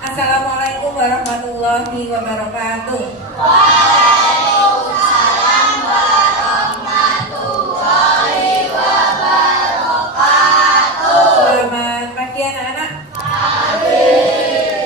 Assalamualaikum warahmatullahi wabarakatuh. Waalaikumsalam warahmatullahi wabarakatuh. Selamat pagi anak-anak. Pagi.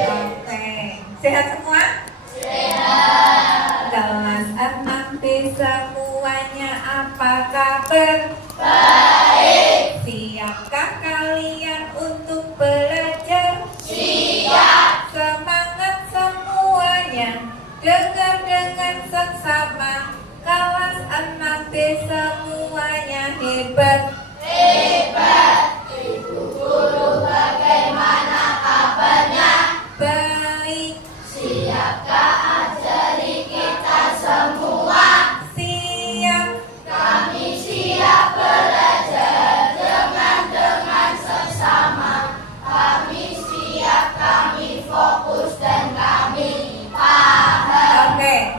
Oke, sehat semua? Sehat. Kelas 6B semuanya apa kabar? Baik. Siapkah kalian untuk belajar? Siap. Semangat semuanya, dengar dengan seksama. Kelas 6B semuanya hebat. Hebat. Ibu guru bagaimana kabarnya? Baik. Siapkah ajari kita semua? Siap. Kami siap belajar dengan seksama. Kami siap, kami fokus dan kami paham. Oke,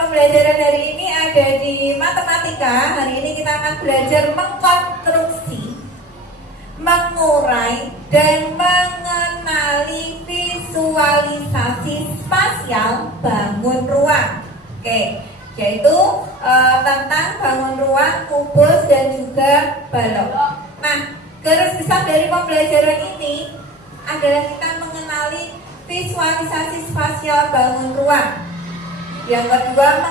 pembelajaran hari ini ada di matematika. Hari ini kita akan belajar mengkonstruksi, mengurai, dan mengenali visualisasi spasial bangun ruang. Oke, yaitu tentang bangun ruang, kubus, dan juga balok. Nah, garis besar dari pembelajaran ini adalah kita mengenali visualisasi spasial bangun ruang. Yang kedua,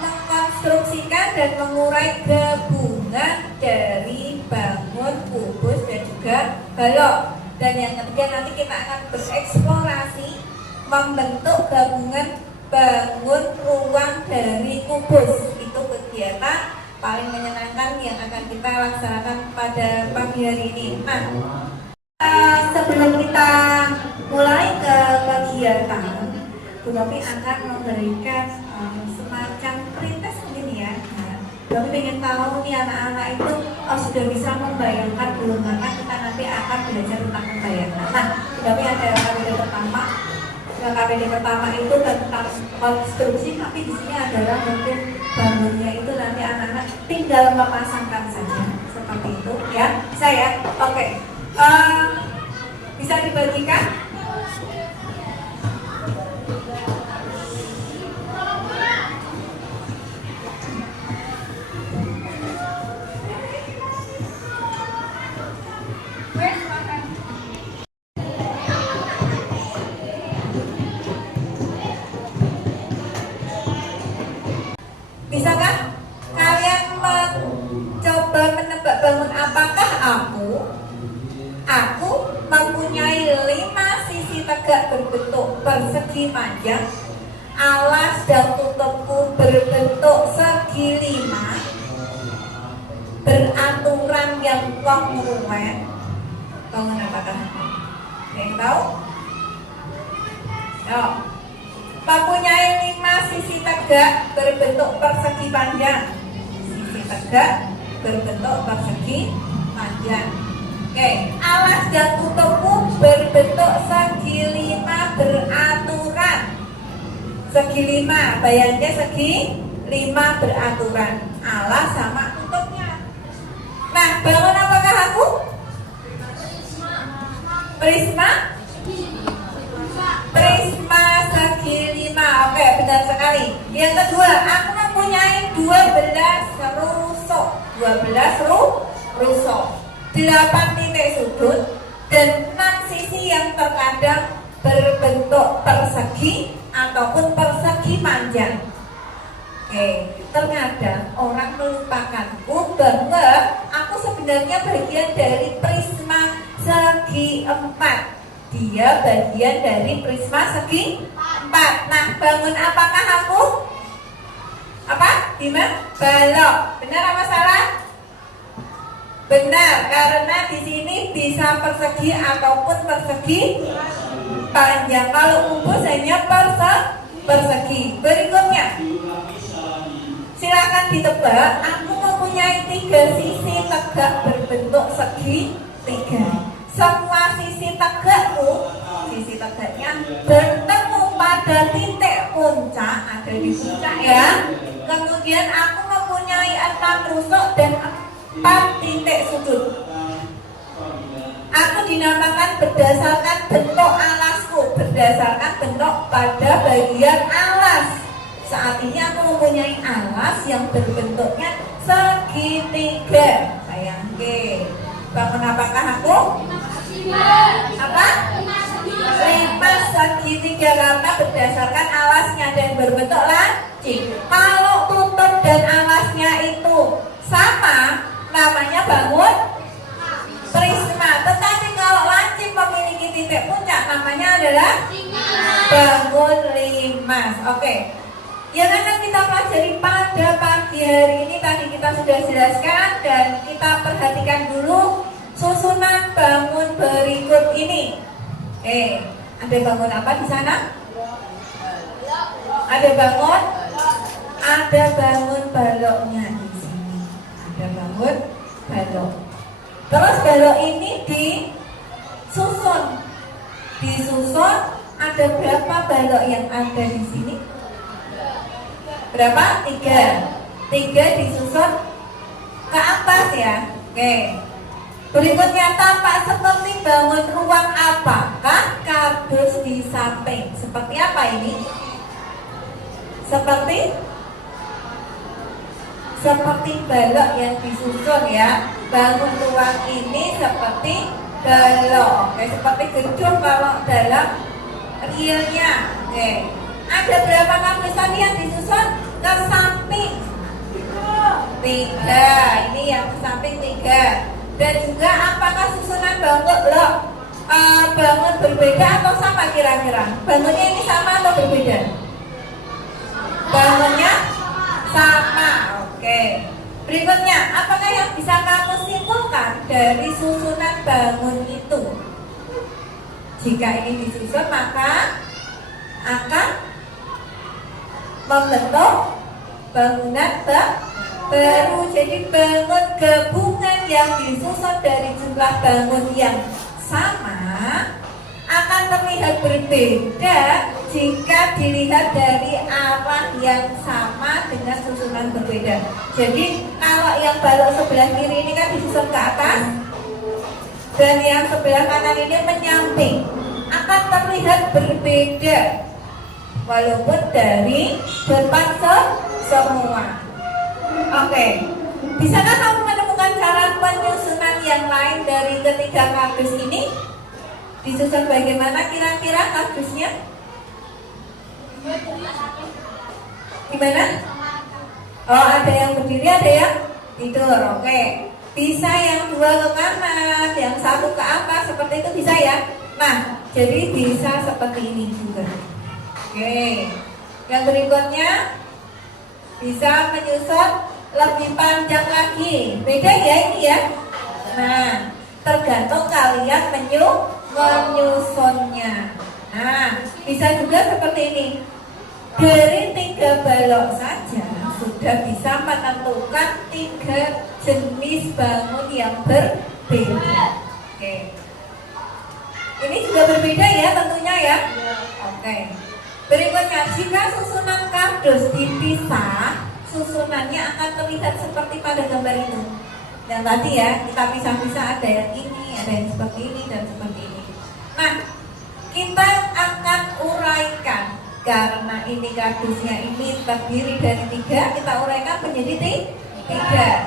mengkonstruksikan dan mengurai gabungan dari bangun, kubus, dan juga balok. Dan yang ketiga, nanti kita akan bereksplorasi membentuk gabungan bangun ruang dari kubus. Itu kegiatan paling menyenangkan yang akan kita laksanakan pada pagi hari ini. Nah, sebelum kita mulai ke kegiatan, Bu Novi akan memberikan semacam perintah sendiri ya. Nah, Novi ingin tahu nih anak-anak itu sudah bisa membayangkan belum, maka kita nanti akan belajar tentang membayangkan. Nah, Novi ada KBD pertama. KBD pertama itu tentang konstruksi, tapi di sini adalah mungkin bangunnya itu nanti anak-anak tinggal memasangkan saja seperti itu ya. Bisa ya? Oke. Bisa dibagikan? Bisakah kalian mencoba menebak bangun apakah aku mempunyai 5 sisi tegak berbentuk persegi panjang, alas dan tutupku berbentuk segi 5, beraturan yang kongruen. Bangun apakah? Ada yang tahu? Yuk. Mempunyai 5 sisi tegak berbentuk persegi panjang. Sisi tegak berbentuk persegi panjang. Oke, alas dan tutupku berbentuk segi 5 beraturan. Segi 5, bayangnya segi 5 beraturan. Alas sama tutupnya. Nah, bangun apakah aku? Prisma? Prisma segi 5. Oke, benar sekali. Yang kedua, aku mempunyai 12 rusuk. 12 rusuk, 8 titik sudut, dan 6 sisi yang terkadang berbentuk persegi ataupun persegi panjang. Oke, terkadang orang melupakanku bahwa aku sebenarnya bagian dari prisma segi 4. Dia bagian dari prisma segi 4. Nah, bangun apakah aku? Apa? Bima? Balok. Benar apa salah? Benar, karena di sini bisa persegi ataupun persegi panjang. Kalau kubus hanya persegi. Berikutnya, silakan ditebak. Aku mempunyai 3 sisi tegak berbentuk segi 3. Semua sisi tegakku, sisi tegaknya bertemu pada titik puncak, ada di puncak ya. Kemudian aku mempunyai 6 rusuk dan 4 titik sudut. Aku dinamakan berdasarkan bentuk alasku, berdasarkan bentuk pada bagian alas. Saat ini aku mempunyai alas yang berbentuknya segitiga. Sayangke, bangun apakah aku? Apa? 5 segitiga karena berdasarkan alasnya dan berbentuk lancip. Kalau tutup dan alasnya itu sama, namanya bangun prisma. Tetapi kalau lancip memiliki titik puncak, namanya adalah bangun limas. Oke. Yang akan kita pelajari pada pagi hari ini tadi kita sudah jelaskan dan kita perhatikan dulu susunan bangun berikut ini. Ada bangun apa di sana? Ada bangun baloknya di sini. Ada bangun balok. Terus balok ini disusun. Ada berapa balok yang ada di sini? Berapa? 3 disusun ke atas ya. Oke. Berikutnya tampak seperti bangun ruang. Apakah kardus di samping? Seperti apa ini? Seperti balok yang disusun ya. Bangun ruang ini seperti balok. Oke, seperti gedung kalau dalam realnya. Oke. Ada berapa kardus tadi yang disusun ke samping? 3. Ini yang ke samping 3. Dan juga apakah susunan bangun berbeda atau sama kira-kira? Bangunnya ini sama atau berbeda? Bangunnya sama. Oke. Berikutnya, apakah yang bisa kamu simpulkan dari susunan bangun itu? Jika ini disusun maka akan membentuk bangunan baru. Jadi bangun gabungan yang disusun dari jumlah bangun yang sama akan terlihat berbeda jika dilihat dari arah yang sama dengan susunan berbeda. Jadi kalau yang balok sebelah kiri ini kan disusun ke atas dan yang sebelah kanan ini menyamping, akan terlihat berbeda walaupun dari depan semua. Oke, bisakah kamu menemukan cara penyusunan yang lain dari ketiga kardus ini? Disusun bagaimana kira-kira kardusnya? Gimana? Oh, ada yang berdiri, ada yang tidur. Oke, bisa yang 2 ke kanan, yang 1 ke atas, seperti itu bisa ya. Nah, jadi bisa seperti ini juga. Oke, yang berikutnya bisa menyusun lebih panjang lagi. Beda ya ini ya. Nah, tergantung kalian menyusunnya. Nah, bisa juga seperti ini. Dari 3 balok saja sudah bisa menentukan 3 jenis bangun yang berbeda. Oke. Ini juga berbeda ya tentunya ya. Oke. Berikutnya, jika susunan kardus dipisah, susunannya akan terlihat seperti pada gambar itu. Yang tadi ya, kita pisah-pisah, ada yang ini, ada yang seperti ini, dan seperti ini. Nah, kita akan uraikan. Karena ini kardusnya ini terdiri dari 3, kita uraikan menjadi 3.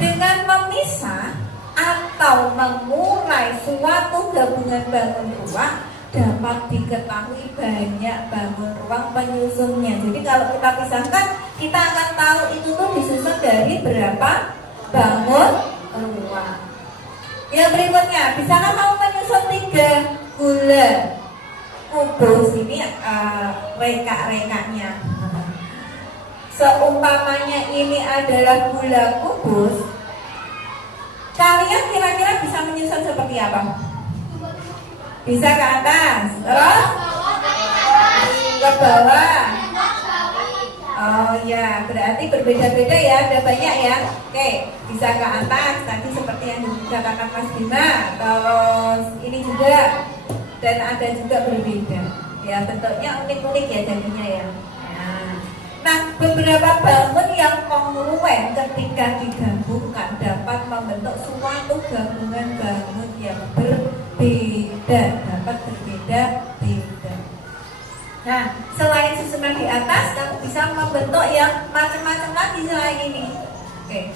Dengan memisah atau mengurai suatu gabungan bangun ruang, dapat diketahui banyak bangun ruang penyusunnya. Jadi kalau kita pisahkan, kita akan tahu itu tuh disusun dari berapa bangun ruang. Yang berikutnya, bisakah kamu menyusun 3 gula kubus? Ini reka-rekanya. Seumpamanya ini adalah gula kubus, kalian kira-kira bisa menyusun seperti apa? Bisa ke atas, terus ke bawah. Oh ya, berarti berbeda-beda ya, ada banyak ya. Oke, bisa ke atas, tadi seperti yang dikatakan Mas Bima. Terus ini juga, dan ada juga berbeda. Ya, bentuknya unik-unik ya jadinya ya. Nah, beberapa bangun yang kongruen ketika digabungkan dapat membentuk suatu gabungan bangun yang berbeda. Nah, selain susunan di atas, kamu bisa membentuk yang macam-macam lagi selain ini. Oke.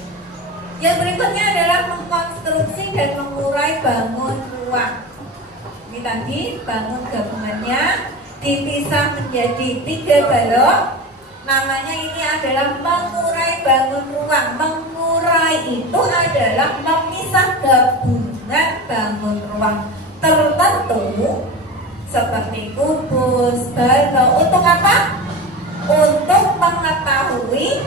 Yang berikutnya adalah mengkonstruksi dan mengurai bangun ruang. Ini tadi bangun gabungannya dipisah menjadi 3 balok. Namanya ini adalah mengurai bangun ruang. Mengurai itu adalah memisah gabungan bangun ruang tertentu seperti kubus, balok. Untuk apa? Untuk mengetahui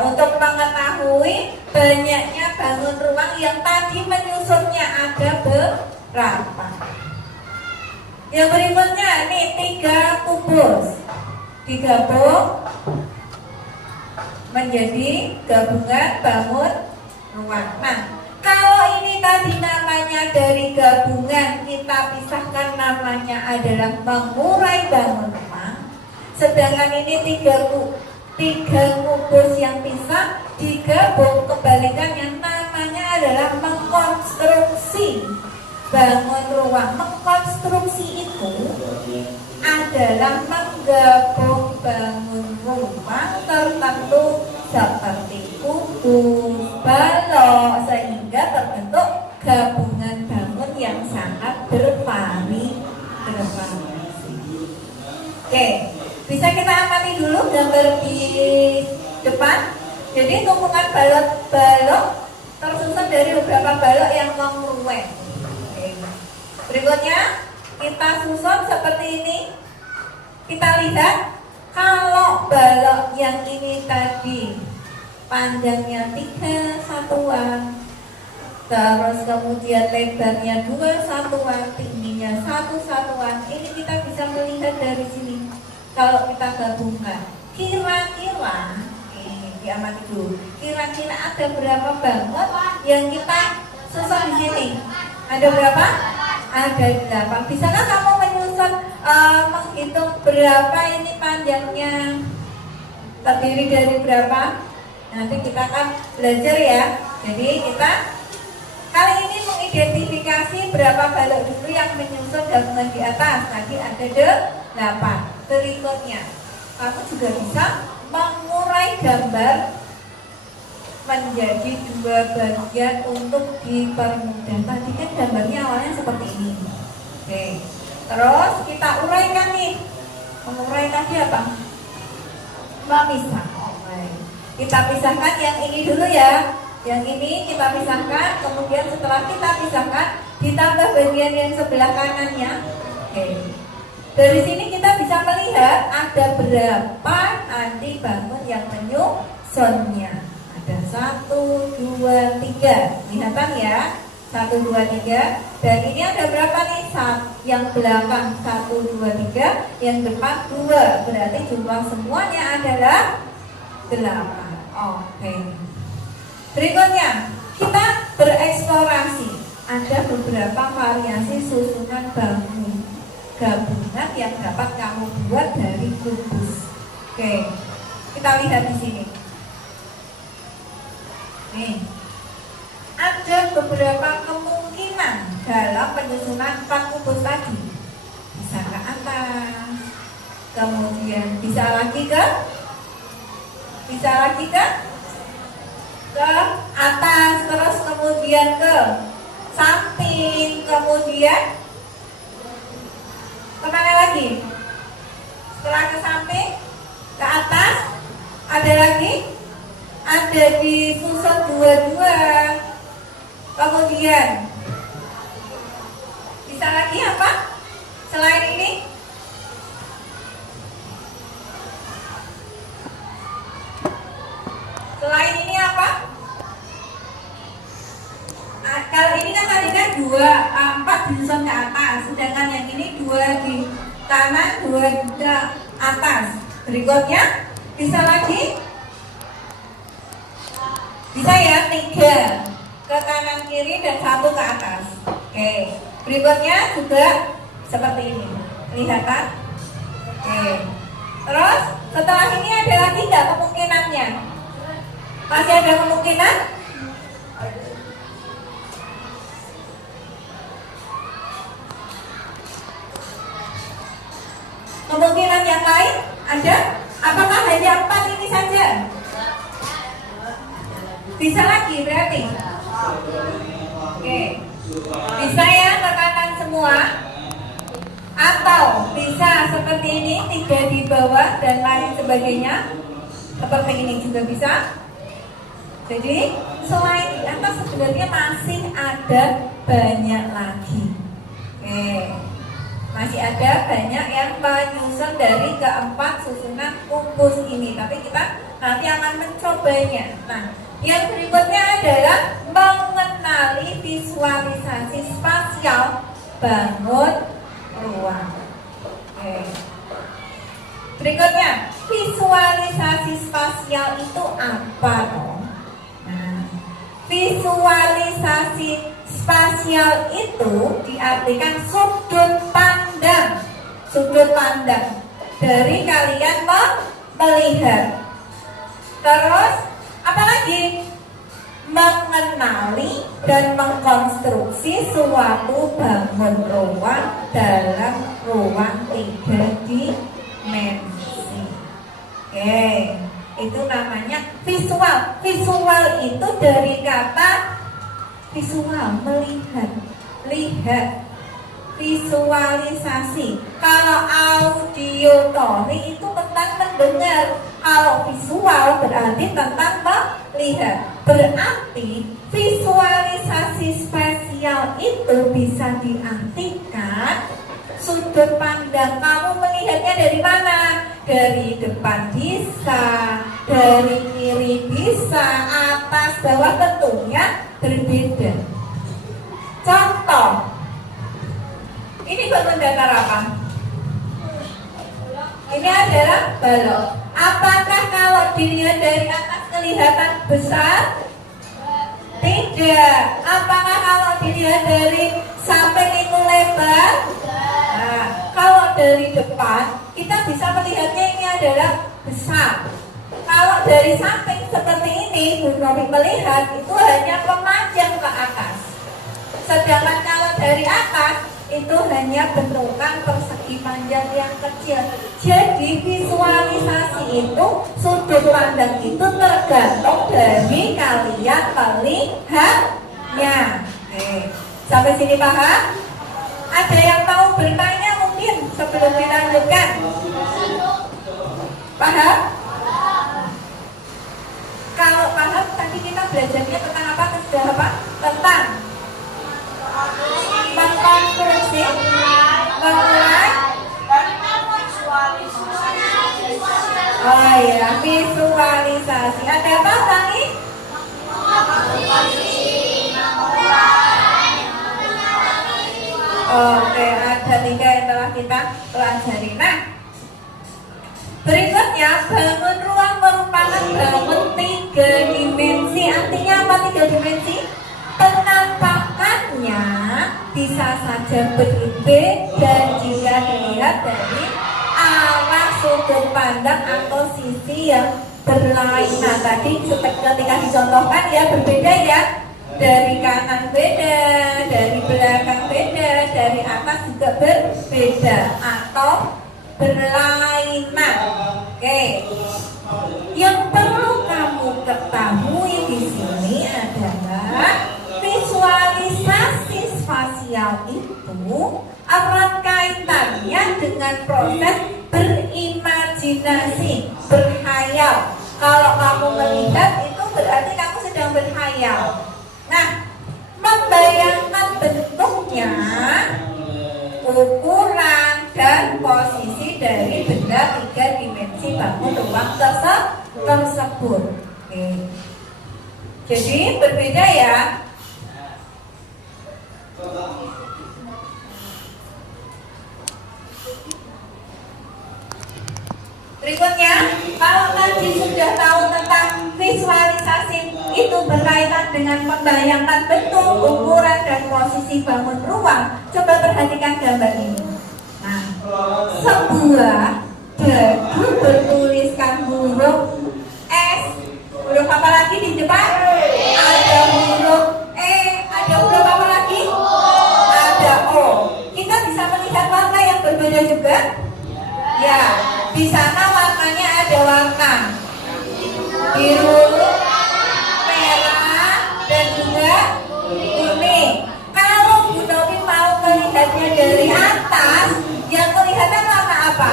untuk mengetahui banyaknya bangun ruang yang tadi menyusunnya ada berapa. Yang berikutnya nih 3 kubus digabung menjadi gabungan bangun ruang. Nah, kalau ini tadi namanya dari gabungan, kita pisahkan namanya adalah mengurai bangun rumah. Sedangkan ini 3 kubus yang pisah digabung, kebalikannya namanya adalah mengkonstruksi bangun ruang. Mengkonstruksi itu adalah menggabung bangun rumah tertentu seperti kubus, balok, sehingga terbentuk gabungan bangun yang sangat bervariasi. Oke, bisa kita amati dulu gambar di depan. Jadi tumpukan balok tersusun dari beberapa balok yang kongruent. Berikutnya kita susun seperti ini. Kita lihat kalau balok yang ini tadi panjangnya 3 satuan, terus kemudian lebarnya 2 satuan, tingginya 1 satuan. Ini kita bisa melihat dari sini. Kalau kita gabungkan, kira-kira ini diamati dulu. Kira-kira ada berapa bangun yang kita susun di sini? Ada berapa? Ada 8. Bisakah kamu menyusun menghitung berapa ini panjangnya? Terdiri dari berapa? Nanti kita akan belajar ya. Jadi kita kali ini mengidentifikasi berapa balok dulu yang menyusun gabungan di atas. Tadi ada 8. Berikutnya, kamu juga bisa mengurai gambar menjadi 2 bagian untuk dipermudah. Tadi kan gambarnya awalnya seperti ini. Oke. Terus kita uraikan nih. Mengurai tadi apa? Memisah. Oke. Kita pisahkan yang ini dulu ya. Yang ini kita pisahkan. Kemudian setelah kita pisahkan, ditambah bagian yang sebelah kanannya. Oke. Dari sini kita bisa melihat ada berapa nanti bangun yang menyusunnya. Ada 1, 2, 3. Kelihatan ya? 1, 2, 3. Dan ini ada berapa nih? Yang belakang 1, 2, 3. Yang depan 2. Berarti jumlah semuanya adalah 8. Oke. Berikutnya kita bereksplorasi. Ada beberapa variasi susunan bangun gabungan yang dapat kamu buat dari kubus. Oke, kita lihat di sini. Nih, ada beberapa kemungkinan dalam penyusunan 4 kubus tadi. Bisa ke atas, kemudian bisa lagi ke atas, terus kemudian ke samping, kemudian kemana lagi? Setelah ke samping, ke atas, ada lagi? Ada di susun 2-2. Kemudian bisa lagi apa? Selain ini? Selain ini apa? Kalau ini kan tadi kan 4 disusun ke atas, sedangkan yang ini 2 di kanan, 2 di atas. Berikutnya bisa lagi? Bisa ya, 3 ke kanan kiri dan 1 ke atas. Oke. Berikutnya juga seperti ini. Kelihatan? Oke. Terus setelah ini ada lagi nggak kemungkinannya? Masih ada kemungkinan? bawah dan lain sebagainya. Seperti ini juga bisa. Jadi selain di atas sebenarnya masih ada banyak lagi. Oke, masih ada banyak yang menyusun dari keempat susunan kubus ini. Tapi kita nanti akan mencobanya. Nah, yang berikutnya adalah mengenali visualisasi spasial bangun ruang. Oke. Berikutnya, visualisasi spasial itu apa dong? Nah, visualisasi spasial itu diartikan sudut pandang dari kalian melihat. Terus apa lagi? Mengenali dan mengkonstruksi suatu bangun ruang dalam ruang 3 dimensi. Oke, itu namanya visual. Visual itu dari kata visual, melihat, lihat, visualisasi. Kalau audiotori itu tentang mendengar. Kalau visual berarti tentang melihat. Berarti visualisasi spasial itu bisa diartikan sudut pandang kamu melihatnya dari mana? Dari depan bisa, dari kiri bisa, atas, bawah tentunya berbeda. Contoh, ini bangun datar apa? Ini adalah balok. Apakah kalau dilihat dari atas kelihatan besar? Tidak. Apakah kalau dilihat dari samping itu lebar? Nah, kalau dari depan kita bisa melihatnya ini adalah besar. Kalau dari samping seperti ini, Bu Novi melihat itu hanya memanjang ke atas. Sedangkan kalau dari atas itu hanya bentukan persegi panjang yang kecil. Jadi visualisasi itu, sudut pandang itu tergantung dari kalian melihatnya. Oke, sampai sini paham? Ada yang mau bertanya mungkin sebelum dilanjutkan? Paham? Kalau paham, tadi kita belajarnya tentang apa? Sudah apa? Tentang mengkonstruksi, mengurai. Oh iya, visualisasi. Ada apa lagi? Oke, ada 3 yang telah kita pelajari. Nah, berikutnya bangun ruang merupakan bangun 3 dimensi. Artinya apa 3 dimensi? Penampakannya bisa saja berbeda jika dilihat dari arah sudut pandang atau sisi yang berlainan. Nah, tadi ketika dicontohkan ya berbeda ya. Dari kanan beda, dari belakang beda, dari atas juga berbeda atau berlainan. Oke. Yang perlu kamu ketahui di sini adalah visualisasi spasial itu erat kaitannya dengan proses berimajinasi, berhayal. Kalau kamu melihat itu berarti kamu sedang berhayal. Nah, membayangkan bentuknya, ukuran dan posisi dari benda 3 dimensi bangun ruang tersebut. Oke. Jadi berbeda ya. Berikutnya, kalau tadi sudah tahu tentang visualisasi itu berkaitan dengan membayangkan bentuk, ukuran, dan posisi bangun ruang, coba perhatikan gambar ini. Nah, sebuah dadu bertuliskan huruf S. Huruf apa lagi di depan? Ada huruf E. Ada huruf apa lagi? Ada O. Kita bisa melihat warna yang berbeda juga? Ya. Di sana warnanya ada warna biru, merah, dan juga kuning. Kalau Bu Novi mau melihatnya dari atas, yang kelihatan warna apa?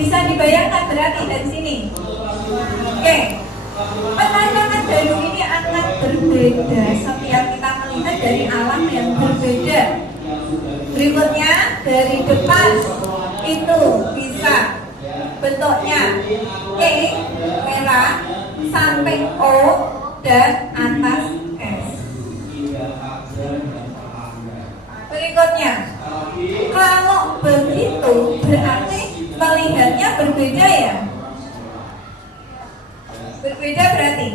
Bisa dibayangkan berarti dari sini. Oke. Pemandangan Bandung ini akan berbeda setiap kita melihat dari alam yang berbeda. Berikutnya dari depan itu bisa bentuknya E merah, samping O dan atas S. Berikutnya, kalau begitu berarti melihatnya berbeda ya? Berbeda berarti?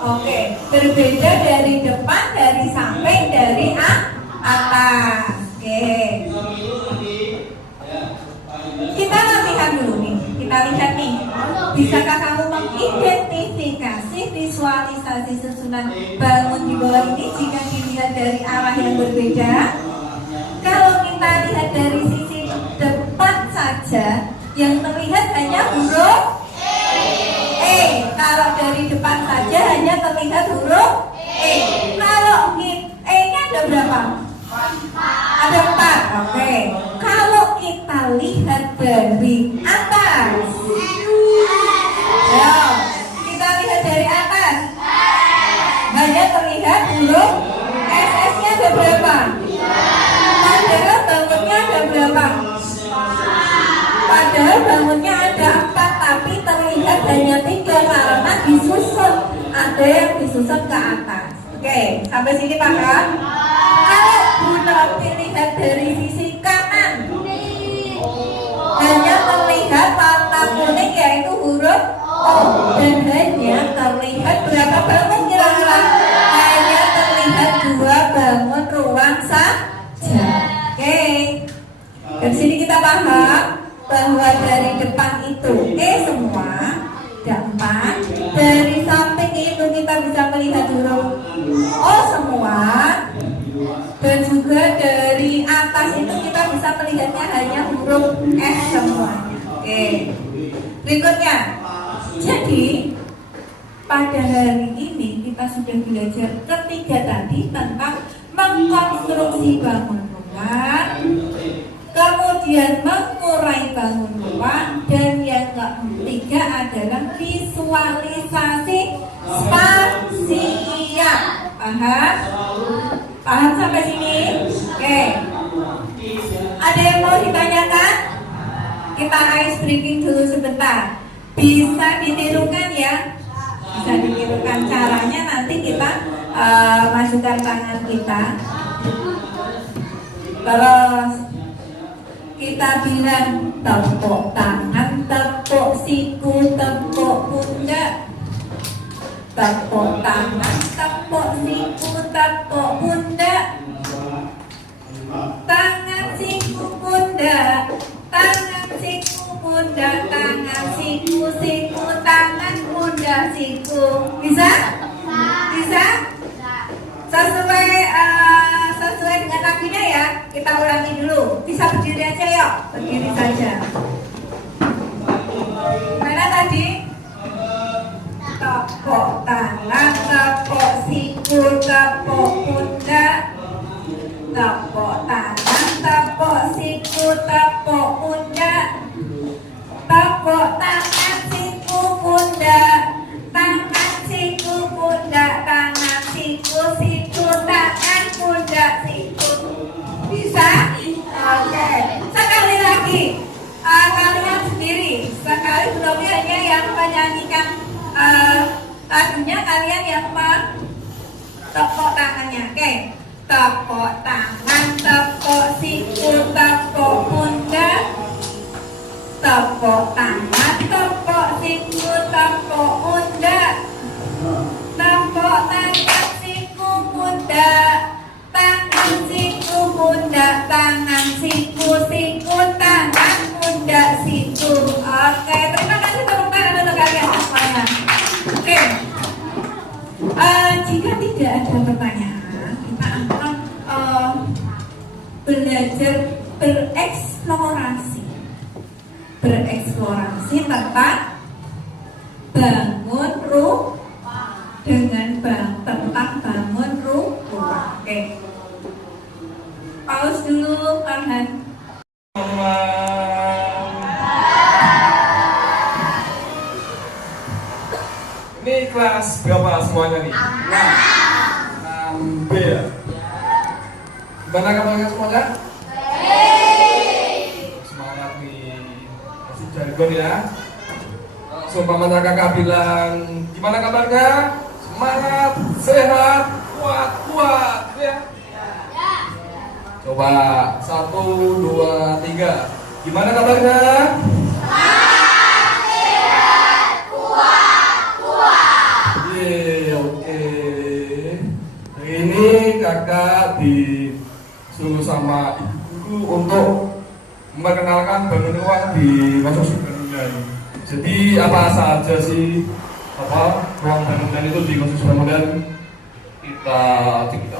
Oke, berbeda dari depan, dari samping, dari atas. Oke. Kita latihan dulu nih. Kita lihat nih. Bisakah kamu mengidentifikasi visualisasi susunan bangun di bawah ini jika dilihat dari arah yang berbeda? Kalau kita lihat dari sisi depan saja, yang terlihat hanya huruf E. Kalau dari depan saja hanya terlihat huruf E. Kalau E-nya ada berapa? Ada 4. Oke. Kalau kita lihat dari atas, ya, kita lihat dari atas, hanya terlihat huruf SS-nya ada berapa? Padahal bangunnya ada berapa? Padahal bangunnya ada 4, tapi terlihat hanya 3 karena disusun. Ada yang disusun ke atas. Oke, sampai sini paham? Kalau Bu Novi lihat dari sisi kanan, hanya terlihat warna kuning yaitu huruf O, dan hanya terlihat berapa bangun kira-kira? Hanya terlihat 2 bangun ruang saja. Oke, dari sini kita paham bahwa dari depan itu semua ada 4, dari samping itu kita bisa melihat huruf O semua, dan juga dari atas itu kita bisa melihatnya hanya huruf S semuanya. Oke, berikutnya, jadi pada hari ini kita sudah belajar ketiga tadi tentang mengkonstruksi bangun rumah, kemudian mengurai bangun rumah, dan yang ketiga adalah visualisasi spasial. Paham? Paham sampai sini? Oke. Ada yang mau ditanyakan? Kita ice breaking dulu sebentar. Bisa ditirukan ya? Bisa ditirukan. Caranya nanti kita masukkan tangan kita. Terus kita bilang tepuk tangan, tepuk siku, tepuk pundak. Tepuk tangan, tepuk siku, tepuk pundak. Tangan siku pundak, tangan siku pundak, tangan siku siku, tangan pundak siku. Bisa? Bisa? Sesuai dengan lagunya ya. Kita ulangi dulu. Bisa berdiri aja yuk. Berdiri saja. Mana tadi? Tepuk tangan, tepuk siku, tepuk pundak. Tepuk tangan, tepuk siku, tepuk pundak. Tepuk tangan, siku, pundak. Tangan, siku, pundak. Tangan, siku, siku, tangan, pundak, siku. Bisa? Oke. Sekali lagi. Kalian sendiri. Sekali belum hanya yang menyanyikan lagunya, kalian yang tepuk tangannya. Oke. Tepuk tangan, tepuk siku, tepuk pundak. Tepuk tangan, tepuk siku, tepuk pundak. Tepuk tangan, siku, pundak. Tangan, siku, pundak. Tangan, siku, siku, tangan, pundak, siku. Oke, terima kasih tepuk tangan untuk kalian semuanya. Oke, jika tidak ada pertanyaan, kita akan belajar bereksplorasi tentang bangun rumah tentang bangun rumah. Oke, pause dulu, Farhan. kelas berapa semuanya nih? 6 B ya? Gimana kabarnya semuanya? Semangat nih, masih jargon ya. Langsung paman kakak bilang, gimana kabarnya? Semangat, sehat, kuat ya. Coba 1, 2, 3. Gimana kabarnya? Oke. Hari ini kakak disuruh sama ibu guru untuk memperkenalkan bangun ruang di konstruksi bangunan. Jadi apa saja sih ruang bangunan itu di konstruksi bangunan? Kita cek kita.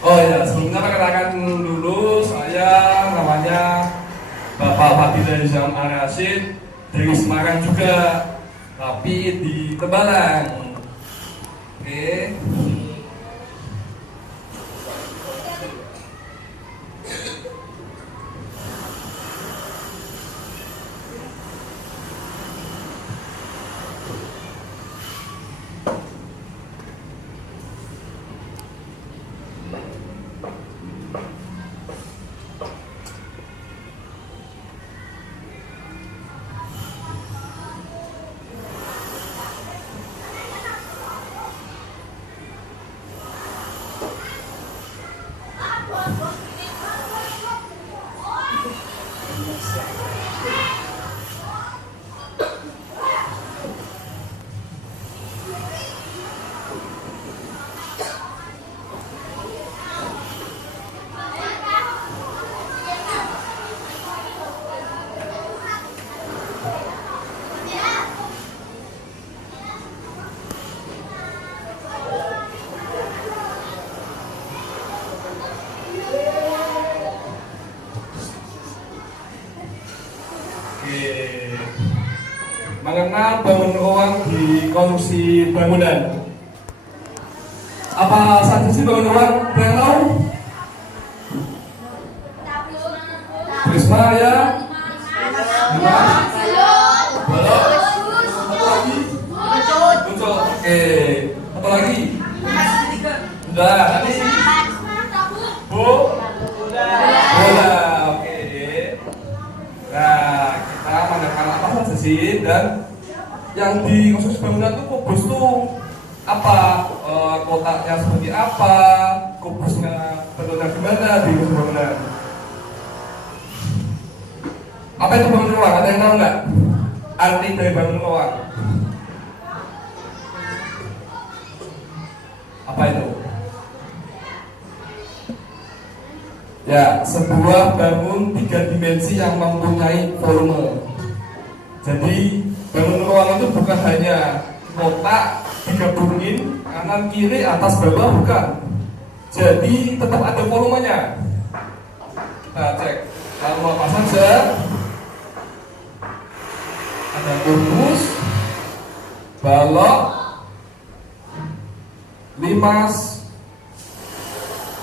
Oh ya, sebelumnya perkenalkan dulu, saya namanya Bapak Fadil Rizam Arasid dari Semarang juga, tapi di Tembalang. Oke. Mengenal bangun ruang di konstruksi bangunan. Apa saja sih bangun ruang? Yang tahu? Prisma ya? Balok? Apa lagi? Muncul. Oke. Apa lagi? Sudah. Tadi? Bola. Oke. Nah, kita mengenal apa saja sih, dan yang di konstruksi bangunan itu kubus tuh apa, kotaknya seperti apa, kubusnya bentuknya gimana di konstruksi bangunan. Apa itu bangun ruang? Ada yang tahu nggak arti dari bangun ruang? Apa itu? Ya, sebuah bangun 3 dimensi yang mempunyai volume. Jadi bangun ruang itu bukan hanya kotak digabungin kanan kiri atas bawah, bukan. Jadi tetap ada volumenya. Kita cek lalu apa saja. Ada kubus, balok, limas,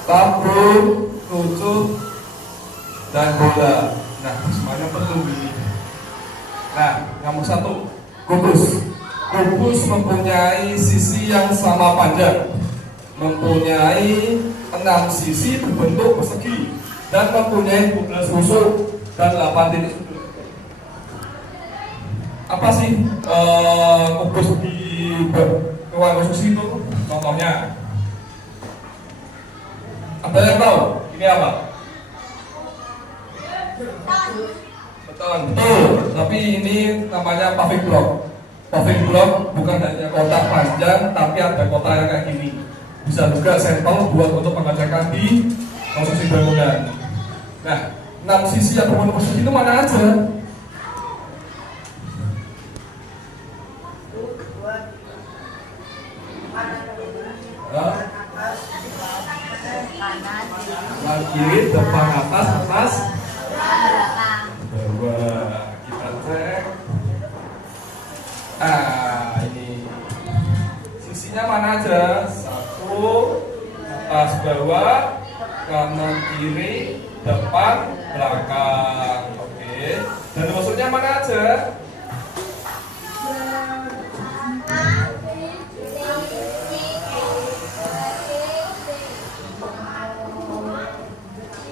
tabung, lucut, dan bola. Nah, semuanya perlu ini. Nah, nomor 1, kubus. Kubus mempunyai sisi yang sama panjang, mempunyai 6 sisi berbentuk persegi, dan mempunyai 12 rusuk dan 8 titik sudut. Apa sih kubus di ruang konstruksi itu? Contohnya, ada yang tahu? Ini apa? Betul. Tapi ini namanya paving block. Paving block bukan hanya kotak panjang, tapi ada kotak yang kayak gini. Bisa juga sampel buat untuk pengecekan di konstruksi bangunan. Nah, 6 sisi yang berbentuk persegi itu mana aja? Kanan kiri, depan, atas, bawah. Kita cek. Ini sisinya mana aja? Satu, atas bawah, kanan kiri, depan belakang. Oke. Dan maksudnya mana aja?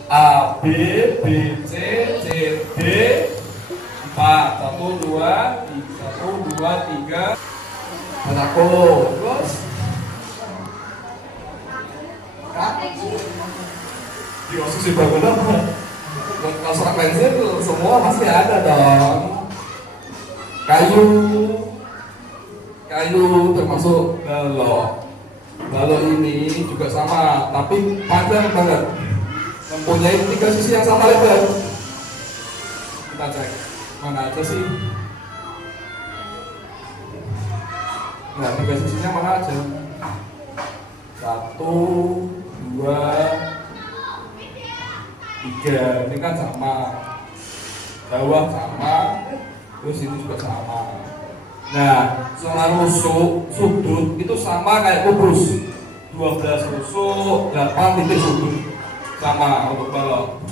A, B, B, C, C, D, 4, 1, 2, 3, dan aku, terus di posisi bangunan kalau serak benzin semua masih ada dong. Kayu termasuk balok ini juga sama, tapi panjang banget, mempunyai 3 sisi yang sama lebar. Kita cek mana aja sih. Nah, 3 sisinya mana aja? 1, 2, 3. Ini kan sama, bawah sama, terus ini juga sama. Nah, soal rusuk sudut itu sama kayak kubus, 12 rusuk, 8 titik sudut, sama untuk balok.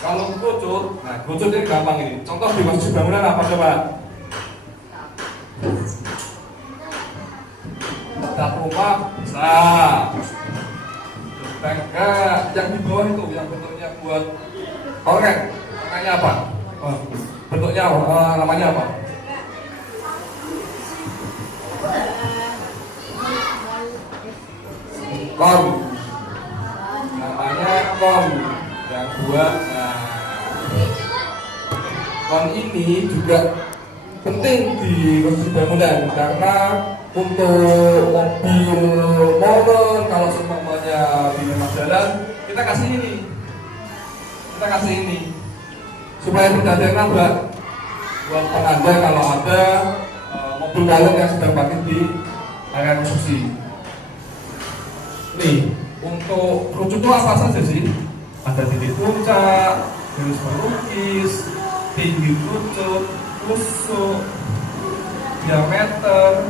Kalau kucut, nah kucut ini gampang ini. Contoh di masjid bangunan apa coba? Atap rumah bisa. Enggak, yang di bawah itu yang bentuknya buat korek, namanya apa? Bentuknya namanya apa? Kon, namanya kon yang buat. Nah, kon ini juga penting di bangunan karena untuk mobil motor kalau semuanya di memang jalan kita kasih ini supaya tidak ada yang nabrak, buat penanda kalau ada mobil dalam yang sedang parkir di area konstruksi. Nih, untuk rujuk itu apa saja sih? Ada titik puncak, garis melukis, tinggi rujuk, tusuk, diameter,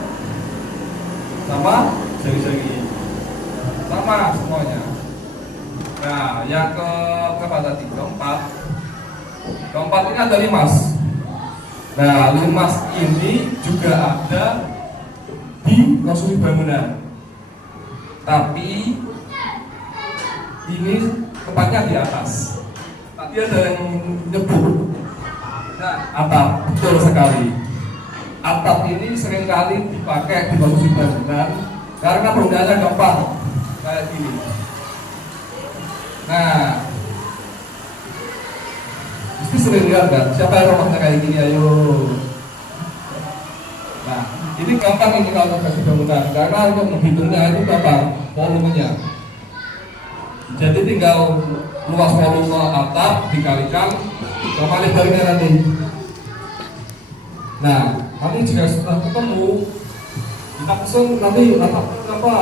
sama jari-jari, sama semuanya. Nah, yang ke berapa tadi? Keempat ini ada limas. Nah, limas ini juga ada di konstruksi bangunan. Tapi ini tempatnya di atas. Tadi ada yang nyebut. Nah, atap, betul sekali. Atap ini seringkali dipakai di konstruksi bangunan karena penggunaannya gampang kayak gini. Nah, mesti sering lihat kan? Siapa yang rumahnya kayak gini? Ayo. Nah, ini gampang ini kalau konstruksi bangunan karena untuk menghitungnya itu gampang, volumenya. Jadi tinggal luas volume atap dikalikan sama lebarnya nanti. Nah, nanti jika sudah ketemu, kita pesen nanti atapnya berapa,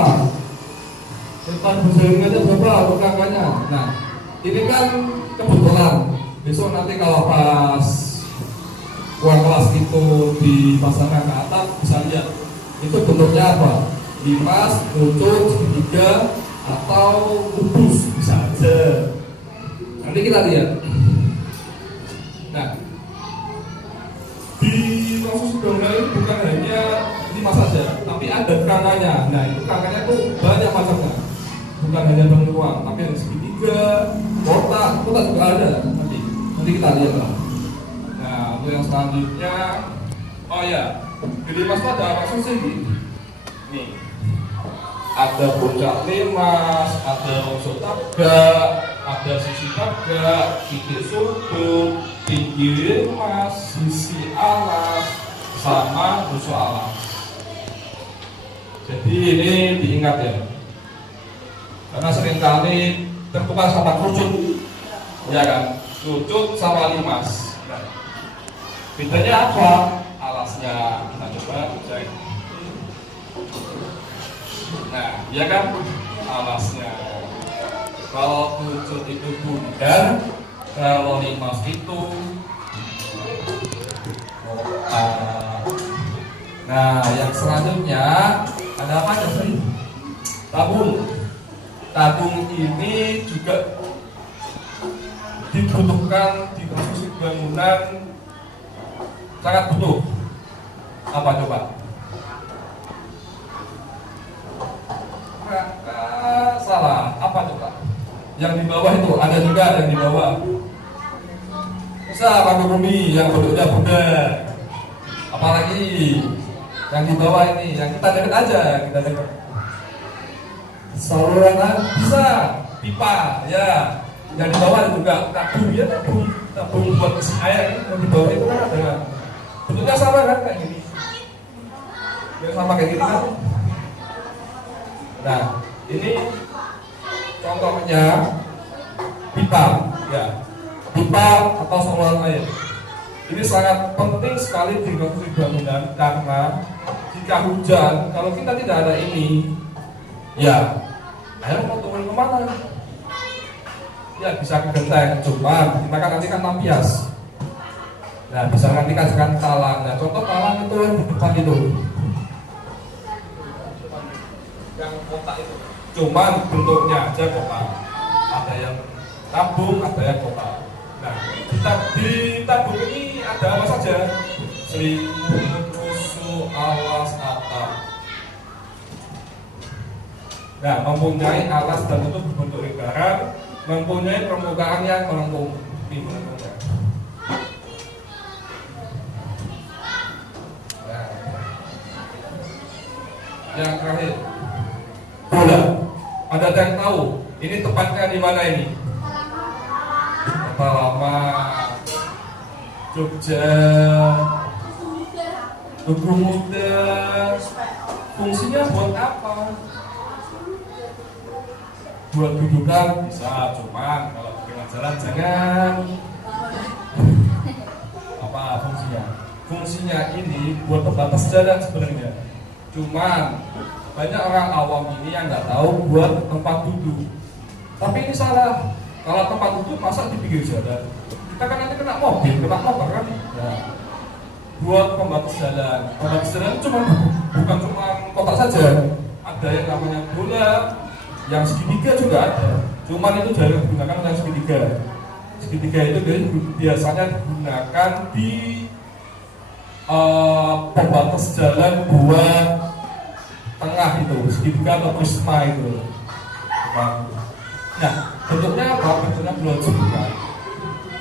lebar jaringannya berapa, angkanya. Nah, ini kan kebetulan. Besok nanti kalau pas ruang kelas itu dipasangkan ke atap bisa lihat itu bentuknya apa, limas, runcung, segitiga, atau kubus bisa aja. Nanti kita lihat. Nah, di konstruksi bangunan itu bukan hanya limas saja, tapi ada kerangkanya. Nah, itu kerangkanya tuh banyak macamnya. Bukan hanya bangun ruang, tapi ada segitiga, kotak juga ada. Nanti kita lihat lah. Nah, untuk yang selanjutnya, oh ya, di limas itu ada apa sih? Nih, ada puncak limas, ada unsur tagak, ada sisi tagak, titik sudut, tinggi limas, sisi alas, sama unsur alas. Jadi ini diingat ya, karena seringkali tertukar sama kerucut, ya kan? Kerucut sama limas. Nah, bedanya apa? Alasnya kita coba cek. Nah, ya kan? Alasnya. Kalau kerucut itu bundar, kalau limas itu kotak. Nah, yang selanjutnya Ada apa aja sih? Tabung. Tabung ini juga dibutuhkan di konstruksi bangunan, sangat butuh. Apa coba? Salah. Apa coba? Yang di bawah itu ada juga yang di bawah. Bisa pakai bumi yang bentuknya bunda. Apalagi yang di bawah ini, yang kita dekat aja, kita dekat. Saluran bisa, pipa, ya. Yang di bawah juga tabung, ya tabung buat isi air. Yang di bawah itu kan ada. Bentuknya sama kan kayak gini. Ya sama kayak gini kan. Nah, ini contohnya pipa, ya. Pipa atau saluran air. Ini sangat penting sekali di konstruksi bangunan karena jika hujan, kalau kita tidak ada ini, ya air mau turun kemana? Ya bisa ke genteng, cuma kita kan nanti kan lampias. Nah bisa nanti kasihkan talang. Nah contoh talang itu yang di depan itu, yang kotak itu. Cuman bentuknya aja kotak. Ada yang tabung, ada yang kotak. Nah, di tabung ini ada apa saja? Selimut, tusuk, alas, atap. Nah, mempunyai alas dan tutup berbentuk lingkaran, mempunyai permukaan yang melengkung. Ini melengkungnya. Nah, yang terakhir, bola. Ada yang tahu? Ini tepatnya di mana ini? Kota Lama, Jogja, Tugu Muda. Fungsinya buat apa? Buat dudukan bisa, cuman kalau dengan jalan jangan. Apa fungsinya? Fungsinya ini buat pembatas jalan sebenarnya. Cuman banyak orang awam ini yang nggak tahu buat tempat duduk. Tapi ini salah. Kalau tempat duduk masa di pinggir jalan? Kita kan nanti kena mobil, kena motor kan? Ya. Buat pembatas jalan. Pembatas jalan bukan cuma kotak saja. Ada yang namanya bola, yang segitiga juga ada. Cuman itu jarang digunakan yang segitiga. Segitiga itu biasanya digunakan di pembatas jalan buat tengah itu, segitiga atau prisma itu. Nah, bentuknya apa? Bentuknya bulat sempurna.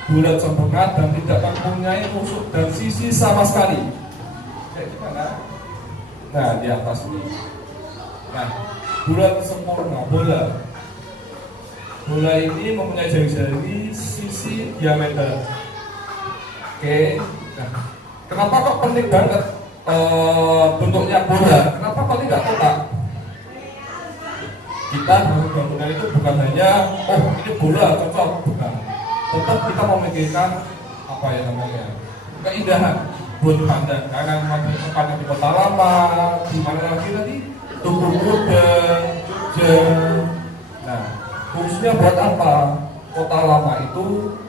Bulat sempurna dan tidak mempunyai tusuk dan sisi sama sekali. Kayak gimana? Nah, di atas ini. Nah, bulat sempurna, bola. Bola ini mempunyai jari-jari sisi diameter. Oke. Nah, kenapa kok penting banget bentuknya bola? Kenapa kok tidak kotak? Kita dalam bangunan itu bukan hanya ini bola cocok, bukan. Tetap kita memikirkan apa ya namanya, keindahan buat dipandang. Karena tempatnya di Kota Lama, di mana lagi tadi Tugu Muda, Jogja. Nah, fungsinya buat apa? Kota Lama itu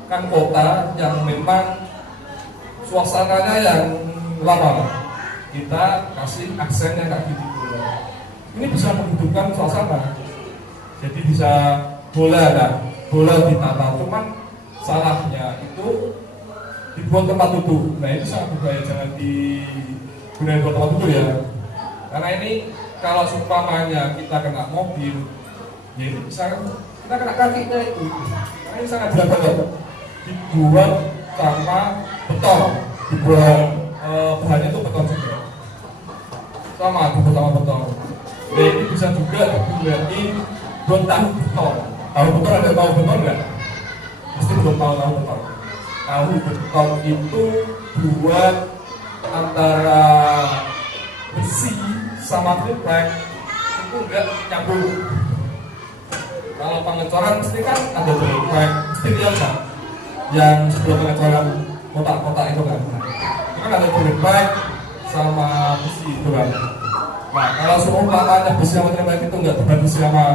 kan kota yang memang suasananya yang lama. Kita kasih aksen yang kayak gitu. Ini bisa menghidupkan suasana. Jadi bisa bola kan, bola ditata, cuman salahnya itu dibuat tempat duduk. Nah itu sangat berbahaya, jangan digunakan buat tempat duduk ya. Karena ini kalau seumpamanya kita kena mobil, ya itu bisa kita kena kakinya itu. Karena ini sangat berat banget. Dibuat sama beton, dibuat bahannya itu beton juga. Sama dibuat sama beton. Nah ini bisa juga digunakan buat tahu beton. Tahu beton, ada tahu beton nggak? Pasti belum tahu beton. Tahu beton itu buat antara besi sama triplek itu enggak nyambung. Kalau pengecoran mesti kan ada triplek, mesti dia kan yang sebelum pengecoran kotak-kotak itu kan. Itu kan ada triplek sama besi itu kan. Nah kalau seumpamanya besi sama triplek itu enggak terbantu sama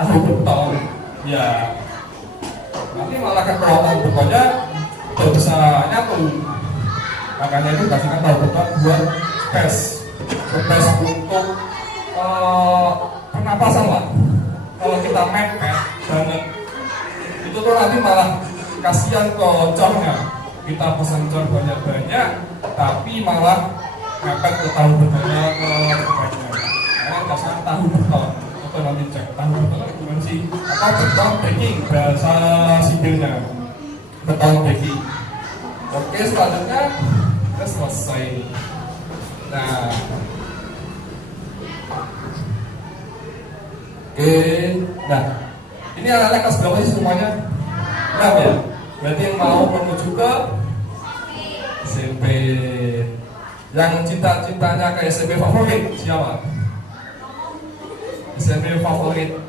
tahu beton, ya nanti malah kekuatan betonnya tidak bisa nyatu. Makanya itu kasihkan tahu beton buat space untuk pernapasan lah. Kalau kita mepet banget, itu tuh nanti malah kasihan ke cornya. Kita pesan cor banyak-banyak, tapi malah mepet ke tahu berbanyak ke banyak. Karena kasar tahu beton, atau nanti cek tahu beton gimana sih? Atau beton baking bahasa sipilnya, beton baking. Oke, selanjutnya kita selesai. Nah, oke, nah ini anak-anak kelas berapa sih semuanya? 6 ya? Berarti yang mau menuju ke SMP. Yang cita-citanya ke SMP favorit siapa? SMP favorit.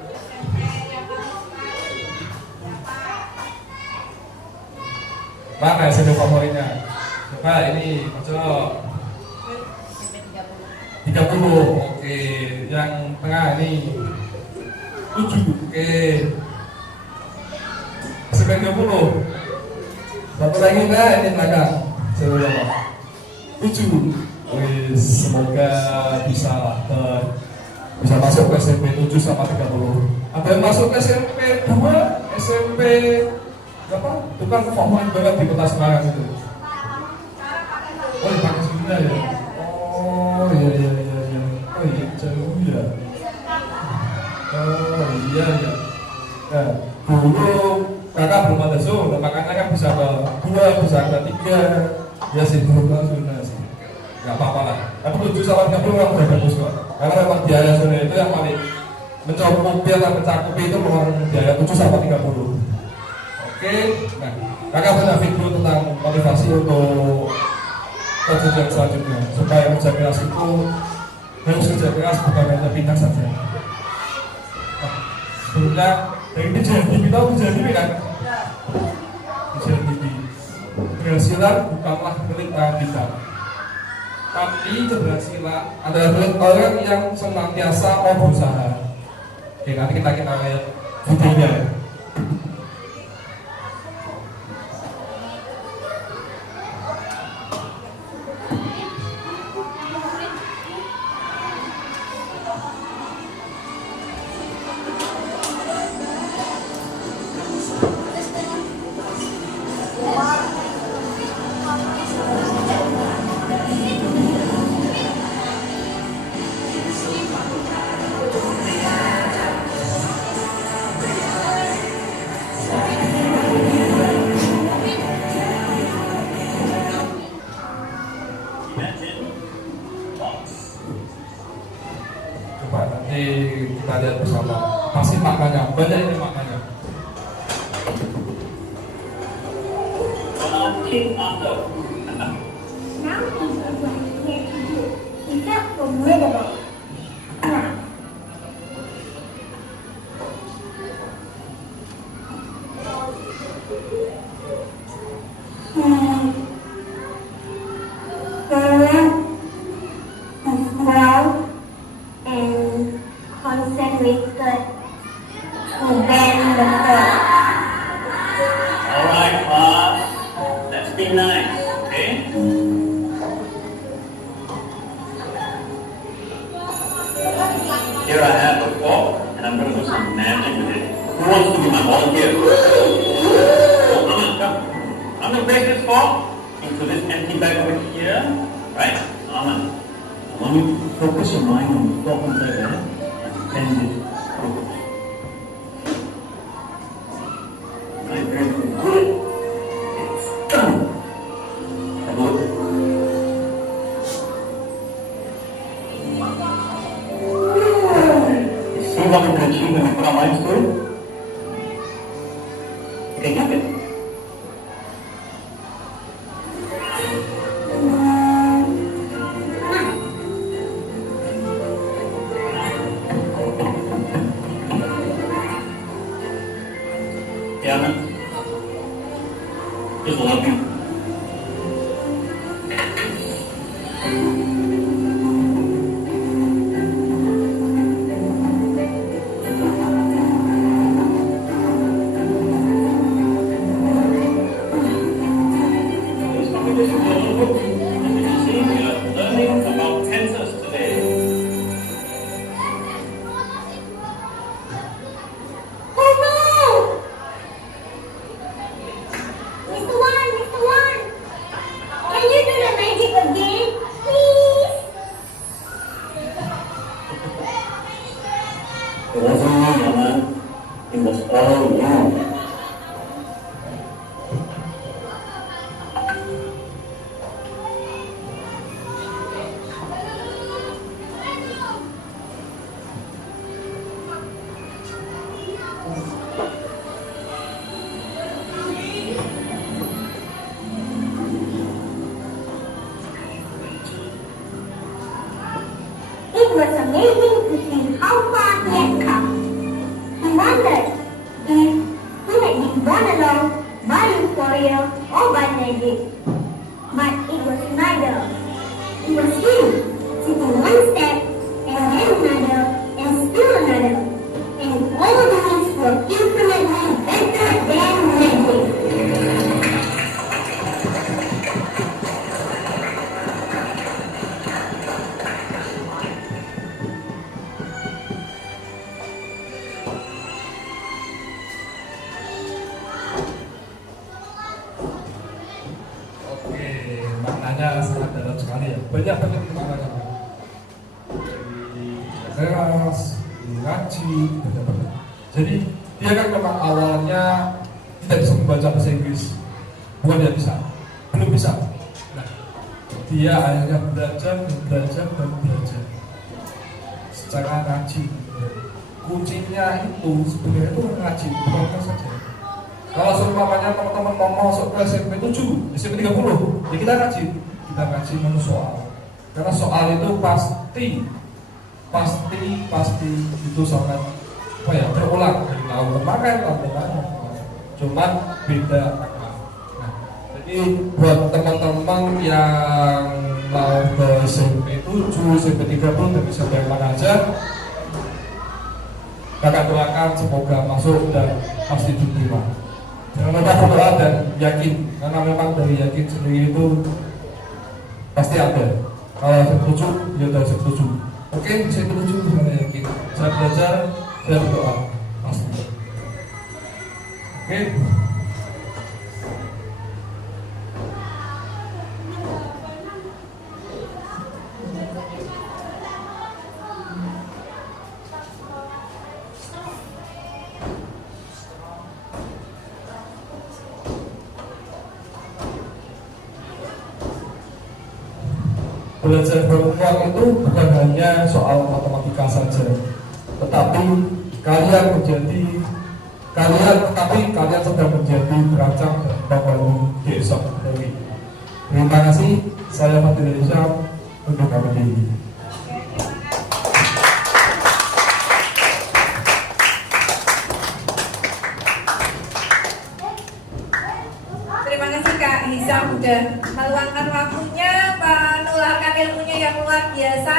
Mana SMP favoritnya? Coba ini, coba 30, oke. Yang tengah ini 7, oke. SMP 30. Satu lagi enggak, ini belakang. Coba 7. Wis, semoga bisa masuk ke SMP 7 sama 30. Ada yang masuk ke SMP 2, SMP berapa? Itu kan favorit banget di kota Semarang itu. Oh, di Pakai Sunda ya. Oh iya. Oh iya, jauh ya. Oh iya. Nah, dulu kakak belum ada Zoom, makanya kan bisa ke 2, bisa ke 3. Ya sih, belum langsung sih. Gak apa-apa lah. Tapi 7 sama 30 kan udah bagus kok. Karena memang biaya zona itu yang paling mencakupi atau mencakupi itu memang biaya 7 sama 30. Oke, nah kakak punya video tentang motivasi untuk tujuan selanjutnya supaya kerja keras itu harus kerja keras bukan hanya pintar saja. Nah, sebelumnya dari kejadian kita kejadian ini kan kejadian ini keberhasilan bukanlah milik kita, tapi keberhasilan adalah milik orang yang senantiasa mau berusaha. Oke, nanti kita lihat videonya. Coba nanti kita lihat bersama. Pasti maknanya, banyak ini maknanya. Now is a right here to do, except for Winnable. Now. Concentrate to bend the curve. All right, class. Let's be nice, okay? Here I have a fork, and I'm going to do some magic with it. Who wants to be my volunteer? Oh, come. I'm going to place this fork into this empty bag over here, right? I want you to focus your mind on the fork inside there and bend it forward. Right, very good. It's done. Good. You see what we can achieve when we put our minds to it? You can have it. Yeah, man. Just love you. It wasn't me, Mama. It was all you. It was amazing to see how far he had come. He wondered if he had been born along by euphoria or by magic. But it was neither. It was him, taking one step, and then another, and still another. And all these were infinitely better than magic. Oke, maknanya sangat dalam sekali ya. Banyak banget maknanya. Dari keras, ngaji, banyak banget. Jadi dia kan memang awalnya tidak bisa membaca bahasa Inggris. Bukan dia bisa, belum bisa. Nah, dia akhirnya belajar secara ngaji. Kuncinya itu sebenarnya itu ngaji, bukan saja. Kalau seumpamanya teman-teman mau masuk ke SMP 7, SMP 30, ya kita ngaji menu soal. Karena soal itu pasti itu sangat berulang dari lalu makan. Cuman beda. Nah, jadi buat teman-teman yang mau ke SMP 7, SMP 30 dan SMP yang mana aja, kakak doakan semoga masuk dan pasti diterima. Jangan lupa berdoa dan yakin, karena memang dari yakin sendiri itu pasti ada. Kalau saya setuju, ya udah setuju. Oke, saya setuju karena yakin. Saya belajar, saya berdoa, pasti. Oke. Belajar beruang itu bukan hanya soal matematika saja, tetapi kalian sedang menjadi perancang dan pembangun besok hari. Terima kasih, saya Fadil Syam untuk kami ini. Terima kasih Kak Hisam sudah meluangkan waktunya, menularkan ilmunya yang luar biasa,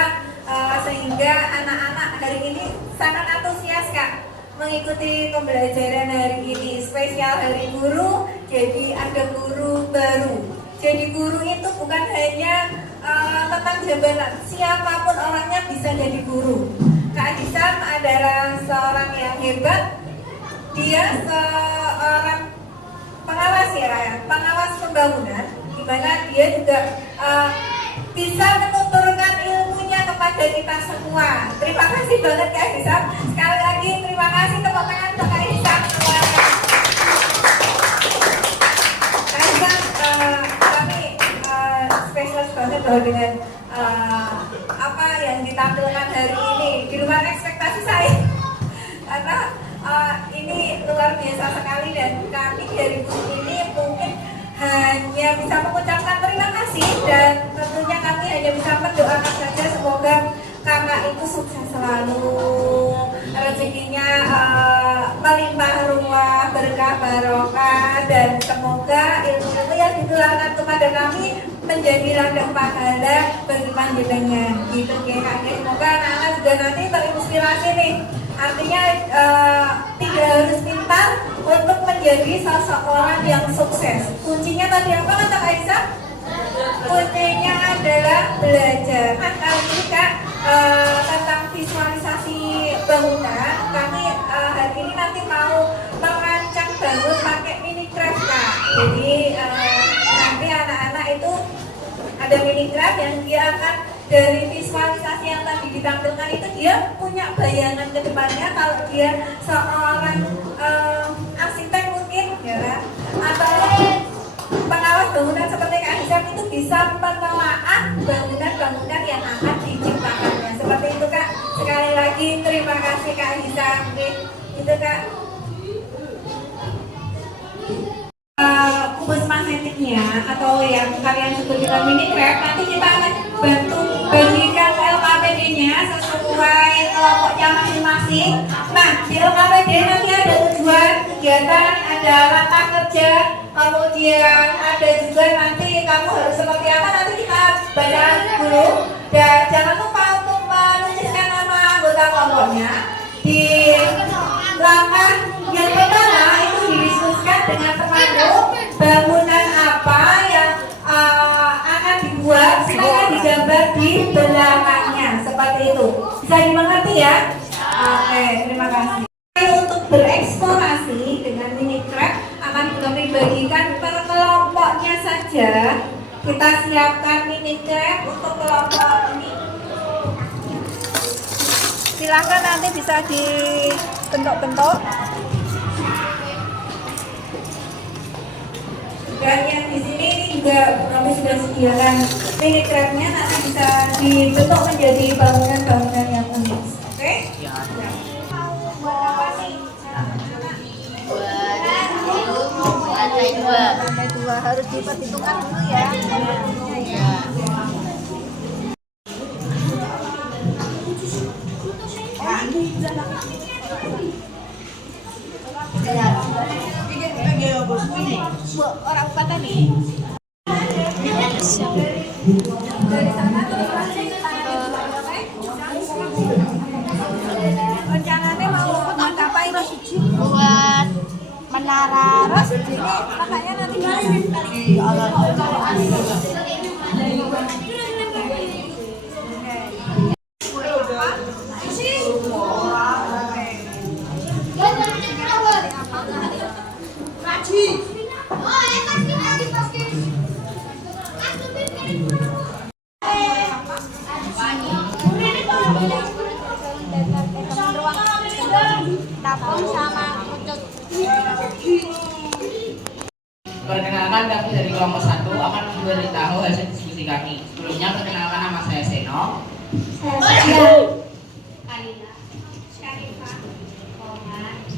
sehingga anak-anak hari ini sangat antusias Kak mengikuti pembelajaran hari ini. Spesial Hari Guru, jadi ada guru baru. Jadi guru itu bukan hanya tentang jabatan, siapapun orangnya bisa jadi guru. Kak Hisam adalah seorang yang hebat, dia seorang pengawas pengawas pembangunan, di mana dia juga bisa menuturkan ilmunya kepada kita semua. Terima kasih banget Kak Hisam. Sekali lagi terima kasih, tepuk tangan untuk Kak Hisam. Kak Hisam, kami spesial banget loh dengan apa yang ditampilkan hari ini, di luar ekspektasi saya. Karena ini luar biasa sekali, dan kami dari guru ini mungkin hanya bisa mengucapkan terima kasih, dan tentunya kami hanya bisa mendoakan saja semoga kakak itu sukses selalu, rezekinya melimpah ruah, berkah barokah, dan semoga ilmu-ilmu yang ditularkan kepada kami menjadi ladang pahala bagi panjenengan. Gitu ya Kak. Semoga anak-anak juga nanti terinspirasi nih. Artinya tidak harus pintar untuk menjadi seseorang yang sukses. Kuncinya tadi apa kata Kak Isa? Kuncinya adalah belajar. Nah, kalau juga tentang visualisasi bangunan, kami hari ini nanti mau merancang bangun pakai mini craft Kak. Jadi nanti anak-anak itu ada mini craft yang dia akan dari visualisasi yang tadi ditampilkan itu dia punya bayangan ke depannya kalau dia seorang arsitek mungkin ya kan? Atau pengawas bangunan seperti Kak Hisam itu bisa menelaah bangunan-bangunan yang akan diciptakannya. Seperti itu Kak. Sekali lagi terima kasih Kak Hisam. Itu Kak. Kubus magnetiknya atau yang kalian sebut dengan mini crab, nanti kita akan bantu bagikan LKPD-nya sesuai kelompoknya masing-masing. Nah, di LKPD nanti ada tujuan kegiatan, ada langkah kerja, kemudian ada juga nanti kamu harus seperti apa, nanti kita baca dulu. Dan jangan lupa untuk menuliskan nama anggota kelompoknya. Di langkah yang pertama itu didiskusikan dengan pemandu bangunan apa yang akan dibuat, silakan digambar di belakangnya seperti itu. Bisa dimengerti ya? Oke, terima kasih. Untuk bereksplorasi dengan mini crab akan kami bagikan per kelompoknya saja. Kita siapkan mini crab untuk kelompok ini. Silakan nanti bisa dibentuk-bentuk. Dan yang di sini ini juga kami sudah sediakan mini crabnya, nanti bisa dibentuk menjadi bangunan-bangunan yang unik. Oke? Ya. Mau buat apa sih? Lantai dua harus diperhitungkan dulu ya. Ya. Orang kata nih. Dari sana rencananya mau mencapai buat menara ini makanya nanti Perkenalkan, kami dari kelompok 1 akan memberitahu hasil diskusi kami. Sebelumnya perkenalkan, nama saya Seno. Saya Alina, Syarifah, Oman.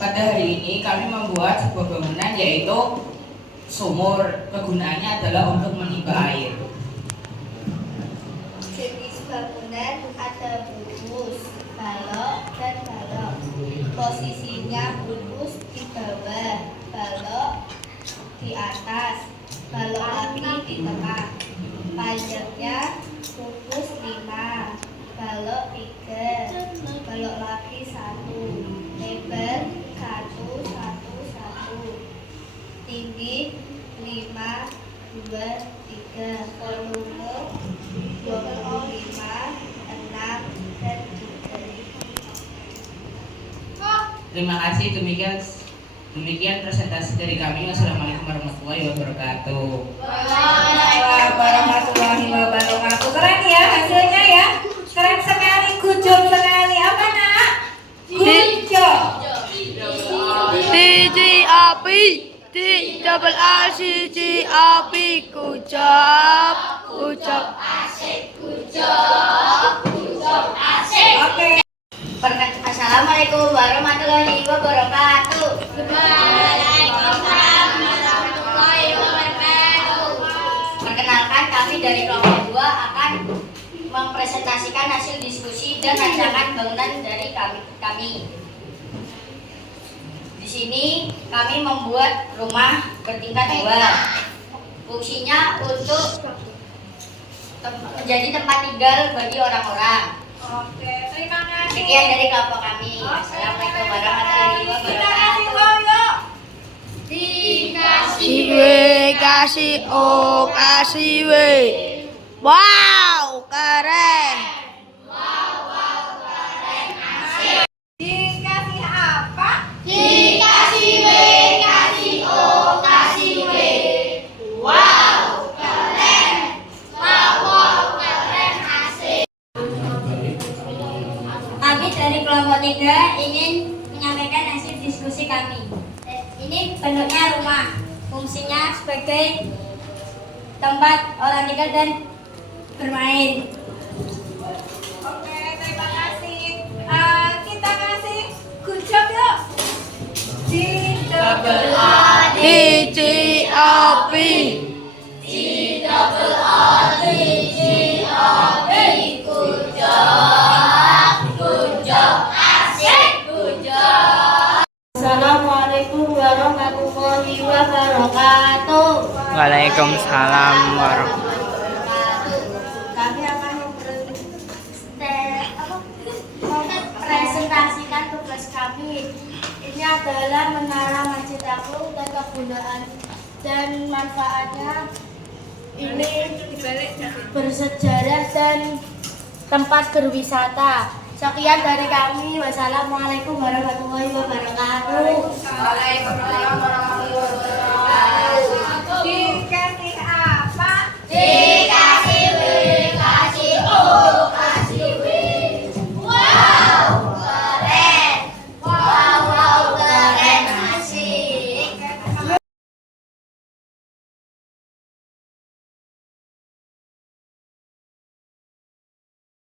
Pada hari ini kami membuat sebuah bangunan yaitu sumur. Kegunaannya adalah untuk menimba air. Jenis bangunan ada bulbus, balok, dan balok. Posisinya bulbus di bawah, balok di atas, balok lagi di tengah. Panjangnya bulbus 5, balok 3, balok lagi 1, lebar 1, 1, 1, tinggi 5, 2, 3, volume 25, 6, dan 3. Terima kasih, demikian presentasi dari kami. Wassalamualaikum warahmatullahi wabarakatuh. Waalaikumsalam warahmatullahi wabarakatuh. Keren ya hasilnya ya. Keren sekali, good job sekali. Apa nak? Good job. TJAP, double A C J A P, ucap asik, Oke. Assalamualaikum warahmatullahi wabarakatuh. Perkenalkan, kami dari kelompok 2 akan mempresentasikan hasil diskusi dan rancangan bangunan dari kami. Di sini kami membuat rumah bertingkat 2. Fungsinya untuk menjadi tempat tinggal bagi orang-orang. Oke, terima kasih. Sekian dari kelompok kami. Assalamualaikum warahmatullahi wabarakatuh. kasih W. Wow, keren. Dikasih apa? Dikasih W, kasih O, kasih W. Wow, keren. Ini bentuknya rumah. Fungsinya sebagai tempat orang tinggal dan bermain. Oke, terima kasih. Kita kasih good job yuk. DCAP. Assalamualaikum warahmatullahi wabarakatuh. Waalaikumsalam warahmatullahi Kami akan mempresentasikan tugas kami. Ini adalah menara Masjid Agung dan kegunaan dan manfaatnya. Ini bersejarah dan tempat berwisata. Sekian dari kami. Wassalamualaikum warahmatullahi wabarakatuh. Waalaikumsalam warahmatullahi wabarakatuh.